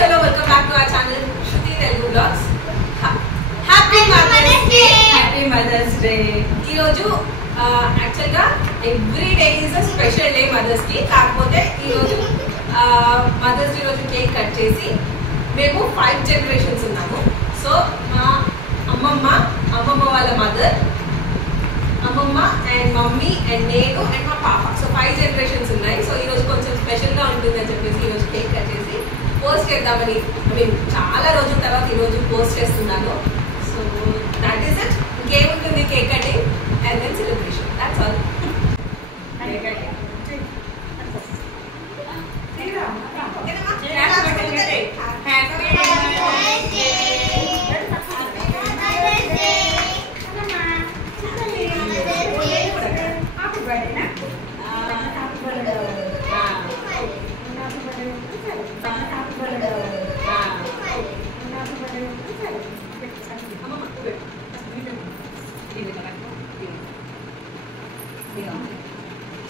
hello, welcome back to our channel Shruti Telugu Vlogs. Happy Mother's Day. Happy Mother's Day. ఈ రోజు actual గా every day is a special day mothers కి. కాకపోతే ఈ రోజు mothers day రోజు cake cut చేసి మేము 5 జనరేషన్స్ ఉన్నాము. సో మా అమ్మమ్మ వాళ్ళ మదర్, అమ్మమ్మ అండ్ మమ్మీ అండ్ నేను అండ్ మా పాప. సో 5 జనరేషన్స్ ఉన్నాయి. సో ఈ రోజు కొంచెం స్పెషల్ గా ఉంటుంది అని చెప్పేసి ఈ రోజు కేక్ కట్ చేసి పోస్ట్ చేద్దామని, చాలా రోజుల తర్వాత ఈ రోజు పోస్ట్ చేస్తున్నాను. So that is it. ఇంకేముంటుంది, cake cutting and then celebration. That's all.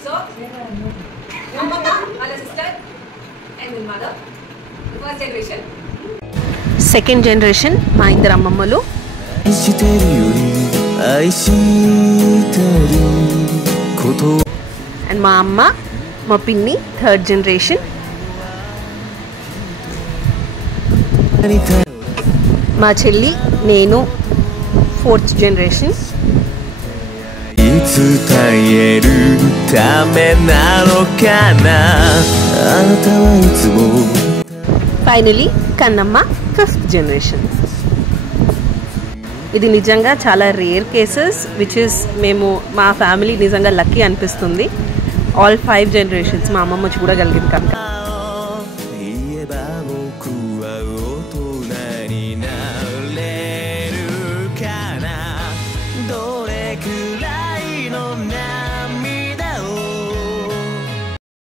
So, Mama, our sister, and my mother, first generation. Second generation, మా ఇద్దరు అమ్మమ్మలు. అండ్ మా అమ్మ, మా పిన్ని, థర్డ్ జనరేషన్. మా చెల్లి, నేను, fourth generation. Finally Kannamma, fifth generation. ఇది నిజంగా చాలా రేర్ కేసెస్, విచ్ ఇస్ మేము మా ఫ్యామిలీ నిజంగా లక్కీ అనిపిస్తుంది. ఆల్ 5 జనరేషన్స్ మా అమ్మమ్మ చూడగలిగింది కనుక.